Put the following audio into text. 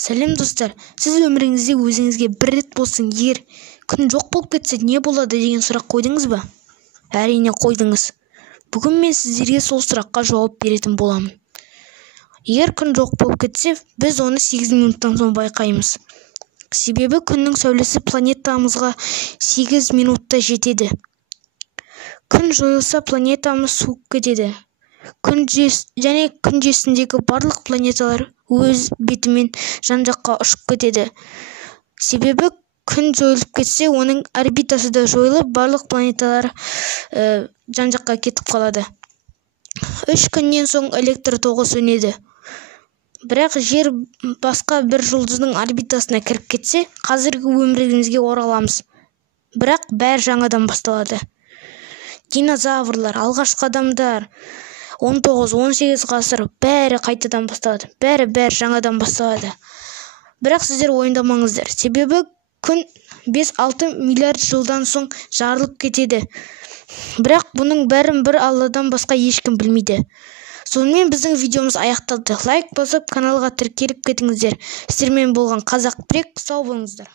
Сәлем достар, сіз өміріңізде өзіңізге бір рет болсын егер күн жоқ болып кетсе не болады деген сұрақ қойдыңыз ба? Әрине қойдыңыз. Бүгін мен сіздерге сол сұраққа жауап беретін боламын. Егер күн жоқ болып кетсе, біз оны 8 минуттан соң байқаймыз. Себебі күннің сәулесі планетамызға 8 минутта жетеді. Күн жойылса, планетамыз суып кетеді. Күн жүйесіндегі барлық планеталар өз бетімен жан-жаққа ұшып кетеді. Себебі күн жойылып кетсе, оның орбитасы да жойылып, барлық планеталар жан-жаққа кетіп қалады. 3 күннен соң электр тоғы сөнеді. Бірақ жер басқа бір жұлдыздың орбитасына кіріп кетсе, қазіргі өмірімізге ораламыз. Бірақ бәрі жаңадан басталады. Динозаврлар, алғашқы адамдар, 19-18 ғасыр бәрі қайтадан басталады. Бәрі жаңадан басталады. Бірақ сіздер ойындамаңыздар. Себебі күн 5-6 миллиард жылдан соң жарылып кетеді. Бірақ бұның бәрін бір Алладан басқа ешкім білмейді. Сонымен біздің видеомыз аяқталды. Лайк басып, каналға тіркеліп кетіңіздер. Сіздермен болған Қазақ Прек, сау болыңыздар.